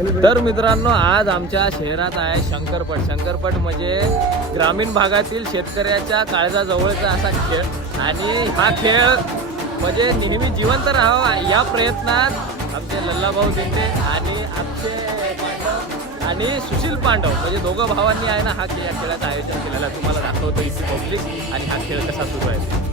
तर मित्रांनो, आज आमच्या शहरात आहे शंकरपट. शंकरपट म्हणजे ग्रामीण भागातील शेतकऱ्याच्या काळजाजवळचा असा खेळ, आणि हा खेळ म्हणजे नेहमी जिवंत राहावा या प्रयत्नात आमचे लल्लाभाऊ दिंडे आणि आमचे पांडव आणि सुशील पांडव म्हणजे दोघं भावांनी आहे ना हा खेळाचं आयोजन केलेलं. तुम्हाला दाखवतो इथे पब्लिक आणि हा खेळ कसा सुरू आहे.